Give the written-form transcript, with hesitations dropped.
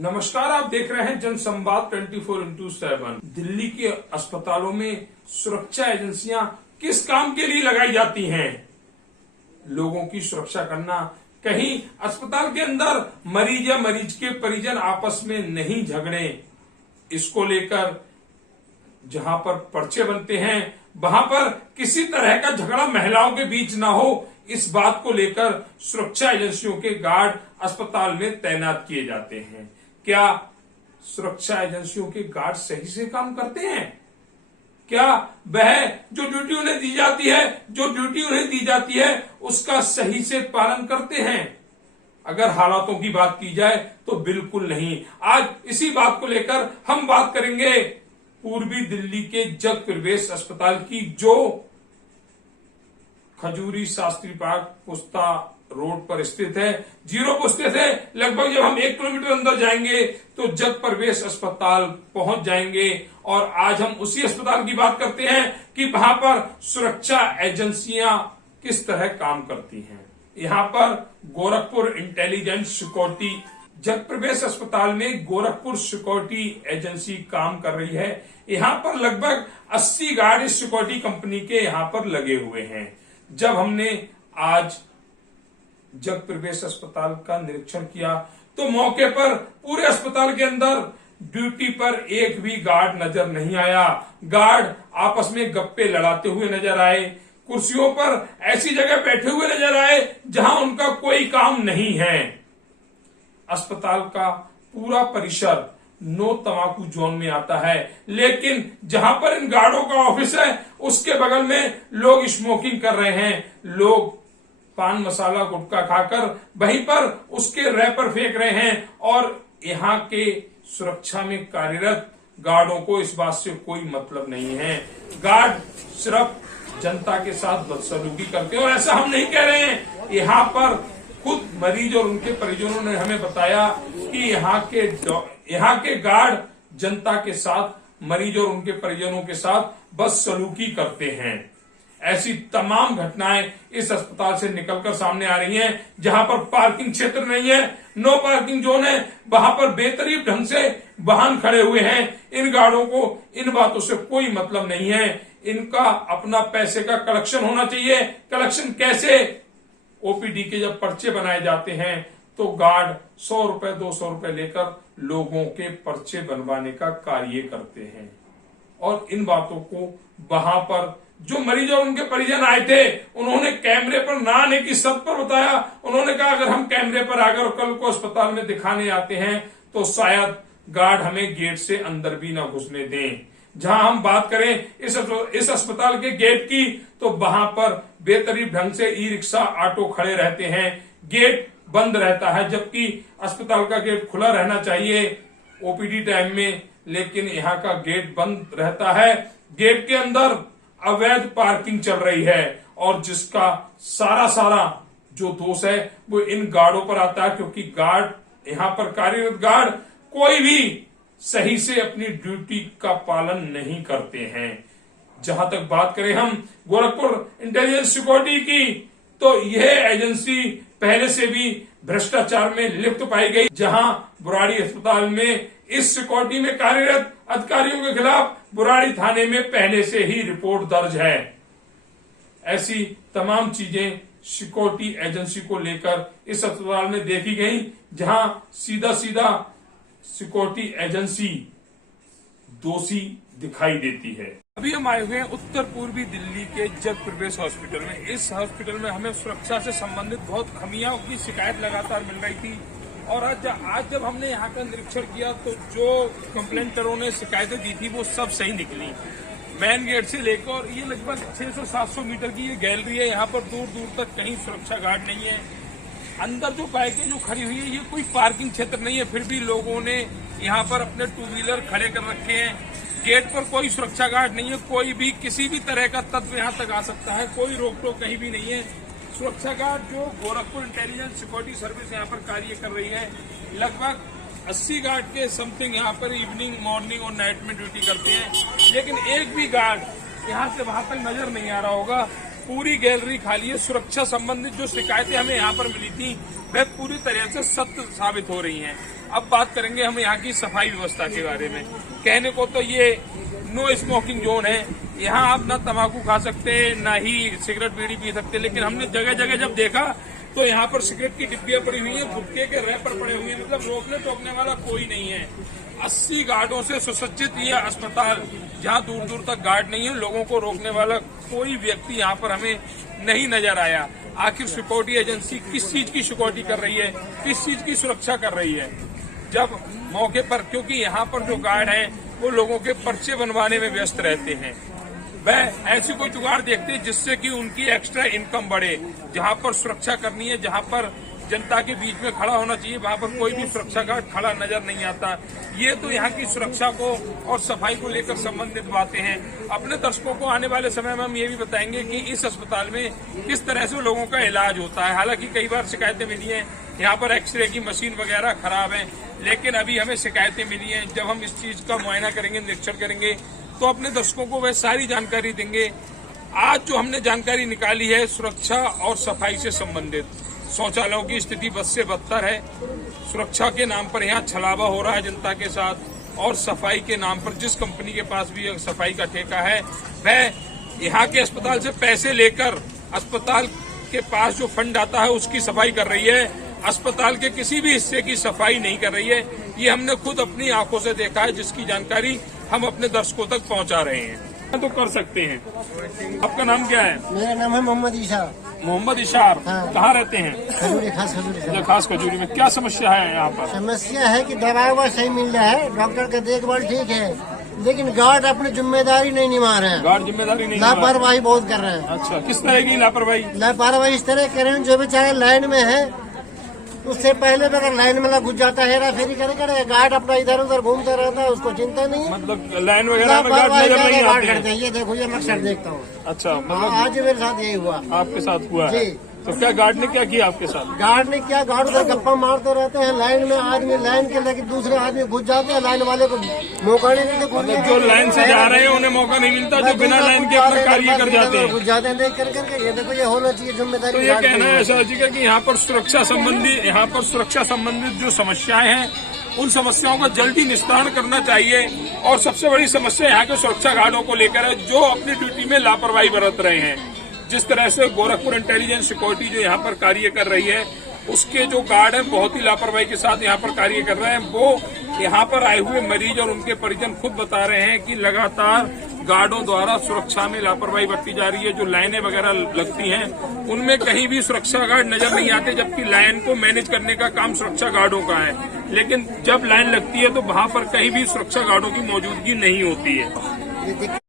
नमस्कार, आप देख रहे हैं जनसंवाद 24x7। दिल्ली के अस्पतालों में सुरक्षा एजेंसियां किस काम के लिए लगाई जाती हैं? लोगों की सुरक्षा करना। कहीं अस्पताल के अंदर मरीज या मरीज के परिजन आपस में नहीं झगड़े, इसको लेकर जहां पर पर्चे बनते हैं वहां पर किसी तरह का झगड़ा महिलाओं के बीच ना हो, इस बात को लेकर सुरक्षा एजेंसियों के गार्ड अस्पताल में तैनात किए जाते हैं। क्या सुरक्षा एजेंसियों के गार्ड सही से काम करते हैं? क्या वह जो ड्यूटी उन्हें दी जाती है उसका सही से पालन करते हैं? अगर हालातों की बात की जाए तो बिल्कुल नहीं। आज इसी बात को लेकर हम बात करेंगे पूर्वी दिल्ली के जग प्रवेश अस्पताल की, जो खजूरी शास्त्री पार्क पुस्ता रोड पर स्थित है, जीरो पर स्थित है। लगभग जब हम 1 किलोमीटर अंदर जाएंगे तो जग प्रवेश अस्पताल पहुंच जाएंगे। और आज हम उसी अस्पताल की बात करते हैं कि वहां पर सुरक्षा एजेंसियां किस तरह काम करती हैं। यहां पर गोरखपुर इंटेलिजेंस सिक्योरिटी, जग प्रवेश अस्पताल में गोरखपुर सिक्योरिटी एजेंसी काम कर रही है। यहां पर लगभग 80 गार्ड इस सिक्योरिटी कंपनी के यहां पर लगे हुए हैं। जब हमने आज जग प्रवेश अस्पताल का निरीक्षण किया तो मौके पर पूरे अस्पताल के अंदर ड्यूटी पर एक भी गार्ड नजर नहीं आया। गार्ड आपस में गप्पे लड़ाते हुए नजर आए, कुर्सियों पर ऐसी जगह बैठे हुए नजर आए जहां उनका कोई काम नहीं है। अस्पताल का पूरा परिसर नो तंबाकू जोन में आता है, लेकिन जहां पर इन गार्डों का ऑफिस है उसके बगल में लोग स्मोकिंग कर रहे हैं। लोग पान मसाला गुटखा खाकर वहीं पर उसके रैपर फेंक रहे हैं। और यहाँ के सुरक्षा में कार्यरत गार्डों को इस बात से कोई मतलब नहीं है। गार्ड सिर्फ जनता के साथ बदसलूकी करते हैं। और ऐसा हम नहीं कह रहे हैं, यहाँ पर खुद मरीज और उनके परिजनों ने हमें बताया कि यहाँ के गार्ड जनता के साथ, मरीज और उनके परिजनों के साथ बदसलूकी करते हैं। ऐसी तमाम घटनाएं इस अस्पताल से निकलकर सामने आ रही हैं। जहां पर पार्किंग क्षेत्र नहीं है, नो पार्किंग जोन है, वहां पर बेतरतीब ढंग से वाहन खड़े हुए हैं। इन गार्डों को इन बातों से कोई मतलब नहीं है। इनका अपना पैसे का कलेक्शन होना चाहिए। कलेक्शन कैसे? ओपीडी के जब पर्चे बनाए जाते हैं तो गार्ड 100 रुपए 200 रुपए लेकर लोगों के पर्चे बनवाने का कार्य करते हैं। और इन बातों को वहां पर जो मरीज और उनके परिजन आए थे उन्होंने कैमरे पर ना आने की शर्त पर बताया। उन्होंने कहा अगर हम कैमरे पर आकर कल को अस्पताल में दिखाने आते हैं तो शायद गार्ड हमें गेट से अंदर भी ना घुसने दें। जहां हम बात करें इस अस्पताल के गेट की तो वहां पर बेतरतीब ढंग से ई रिक्शा ऑटो खड़े रहते हैं, गेट बंद रहता है, जबकि अस्पताल का गेट खुला रहना चाहिए ओपीडी टाइम में, लेकिन यहाँ का गेट बंद रहता है। गेट के अंदर अवैध पार्किंग चल रही है और जिसका सारा जो दोष है वो इन गार्डों पर आता है, क्योंकि गार्ड, यहाँ पर कार्यरत गार्ड कोई भी सही से अपनी ड्यूटी का पालन नहीं करते हैं। जहां तक बात करें हम गोरखपुर इंटेलिजेंस सिक्योरिटी की, तो यह एजेंसी पहले से भी भ्रष्टाचार में लिप्त पाई गई। जहां बुराड़ी अस्पताल में इस सिक्योरिटी में कार्यरत अधिकारियों के खिलाफ बुराड़ी थाने में पहले से ही रिपोर्ट दर्ज है। ऐसी तमाम चीजें सिक्योरिटी एजेंसी को लेकर इस अस्पताल में देखी गई, जहां सीधा सिक्योरिटी एजेंसी दोषी दिखाई देती है। अभी हम आए हुए हैं उत्तर पूर्वी दिल्ली के जग प्रवेश हॉस्पिटल में। इस हॉस्पिटल में हमें सुरक्षा से संबंधित बहुत खामियों की शिकायत लगातार मिल रही थी। और आज जब हमने यहाँ का निरीक्षण किया तो जो कंप्लेंटरों ने शिकायतें दी थी वो सब सही निकली। मेन गेट से लेकर ये लगभग 600-700 मीटर की ये गैलरी है। यहाँ पर दूर दूर तक कहीं सुरक्षा गार्ड नहीं है। अंदर जो बाइकें जो खड़ी हुई है ये कोई पार्किंग क्षेत्र नहीं है, फिर भी लोगों ने यहाँ पर अपने 2 व्हीलर खड़े कर रखे हैं। गेट पर कोई सुरक्षा गार्ड नहीं है, कोई भी किसी भी तरह का तत्व यहाँ तक आ सकता है, कोई रोक टोक कहीं भी नहीं है। सुरक्षा गार्ड जो गोरखपुर इंटेलिजेंस सिक्योरिटी सर्विस यहाँ पर कार्य कर रही है, लगभग 80 गार्ड के समथिंग यहाँ पर इवनिंग, मॉर्निंग और नाइट में ड्यूटी करते हैं। लेकिन एक भी गार्ड यहाँ से वहां तक नजर नहीं आ रहा होगा। पूरी गैलरी खाली है। सुरक्षा संबंधित जो शिकायतें हमें यहाँ पर मिली थी वह पूरी तरह से सत्य साबित हो रही हैं। अब बात करेंगे हम यहाँ की सफाई व्यवस्था के बारे में। कहने को तो ये नो स्मोकिंग जोन है, यहाँ आप ना तंबाकू खा सकते ना ही सिगरेट बीड़ी पी सकते, लेकिन हमने जगह जगह जब देखा तो यहाँ पर सिगरेट की डिब्बियां पड़ी हुई हैं, गुटखे के रैपर पड़े हुए हैं, मतलब रोकने टोकने वाला कोई नहीं है। 80 गार्डों से सुसज्जित ये अस्पताल, जहाँ दूर दूर तक गार्ड नहीं है, लोगों को रोकने वाला कोई व्यक्ति यहाँ पर हमें नहीं नजर आया। आखिर सिक्योरिटी एजेंसी किस चीज की सिक्योरिटी कर रही है, किस चीज की सुरक्षा कर रही है? जब मौके पर, क्योंकि यहाँ पर जो गार्ड हैं वो लोगों के पर्चे बनवाने में व्यस्त रहते हैं, वह ऐसी कोई जुगाड़ देखते हैं जिससे कि उनकी एक्स्ट्रा इनकम बढ़े। जहाँ पर सुरक्षा करनी है, जहाँ पर जनता के बीच में खड़ा होना चाहिए, वहाँ पर कोई भी सुरक्षा गार्ड खड़ा नजर नहीं आता। ये तो यहाँ की सुरक्षा को और सफाई को लेकर संबंधित बातें हैं। अपने दर्शकों को आने वाले समय में हम ये भी बताएंगे कि इस अस्पताल में किस तरह से लोगों का इलाज होता है। हालांकि कई बार शिकायतें मिली हैं, यहाँ पर एक्सरे की मशीन वगैरह खराब है, लेकिन अभी हमें शिकायतें मिली हैं। जब हम इस चीज का मुआयना करेंगे, निरीक्षण करेंगे, तो अपने दर्शकों को वह सारी जानकारी देंगे। आज जो हमने जानकारी निकाली है सुरक्षा और सफाई से संबंधित, शौचालयों की स्थिति बद से बदतर है। सुरक्षा के नाम पर यहाँ छलावा हो रहा है जनता के साथ, और सफाई के नाम पर जिस कंपनी के पास भी सफाई का ठेका है वह यहाँ के अस्पताल से पैसे लेकर अस्पताल के पास जो फंड आता है उसकी सफाई कर रही है, अस्पताल के किसी भी हिस्से की सफाई नहीं कर रही है। ये हमने खुद अपनी आंखों से देखा है, जिसकी जानकारी हम अपने दर्शकों तक पहुंचा रहे हैं। तो कर सकते हैं। आपका नाम क्या है? मेरा नाम है मोहम्मद इशार। मोहम्मद इशार। हाँ। कहाँ रहते हैं? खजूरी, खास खजूरी। खास खजूरी में क्या समस्या है यहाँ पर? समस्या है कि दवा सही मिल रहा है, डॉक्टर का देखभाल ठीक है, लेकिन गार्ड अपनी जिम्मेदारी नहीं निभा रहे हैं। गार्ड जिम्मेदारी नहीं, लापरवाही बहुत कर रहे हैं। अच्छा, किस तरह की लापरवाही? लापरवाही इस तरह कर रहे हैं, जो बेचारे लाइन में है उससे पहले अगर लाइन में घुस जाता है, हेरा फेरी करे, गार्ड अपना इधर उधर घूमता रहता है, उसको चिंता नहीं है। मतलब लाइन वगैरह में गार्ड नजर नहीं आते हैं। ये देखो, ये मैं अक्सर देखता हूँ। अच्छा, मतलब आज मेरे साथ यही हुआ। आपके साथ हुआ है? तो क्या गार्ड ने क्या किया आपके साथ? गार्ड ने क्या, गार्ड उधर गप्पा मारते रहते हैं लाइन में, आदमी लाइन के लेके दूसरे आदमी घुस जाते हैं, लाइन वाले को मौका नहीं देते। मतलब जो लाइन से जा रहे हैं उन्हें मौका नहीं मिलता, जो बिना लाइन के अपना कार्य कर जाते हैं, घुस जाते हैं देख करके। ये देखो, ये होना चाहिए जिम्मेदारी। तो ये कहना है सर जी का कि यहाँ पर सुरक्षा संबंधित जो समस्याएं हैं उन समस्याओं का जल्दी निस्तारण करना चाहिए। और सबसे बड़ी समस्या यहाँ के सुरक्षा गार्डों को लेकर है, जो अपनी ड्यूटी में लापरवाही बरत रहे हैं। जिस तरह से गोरखपुर इंटेलिजेंस सिक्योरिटी जो यहाँ पर कार्य कर रही है, उसके जो गार्ड हैं बहुत ही लापरवाही के साथ यहाँ पर कार्य कर रहे हैं। वो यहाँ पर आए हुए मरीज और उनके परिजन खुद बता रहे हैं कि लगातार गार्डों द्वारा सुरक्षा में लापरवाही बरती जा रही है। जो लाइनें वगैरह लगती हैं उनमें कहीं भी सुरक्षा गार्ड नजर नहीं आते, जबकि लाइन को मैनेज करने का काम सुरक्षा गार्डों का है। लेकिन जब लाइन लगती है तो वहां पर कहीं भी सुरक्षा गार्डों की मौजूदगी नहीं होती है।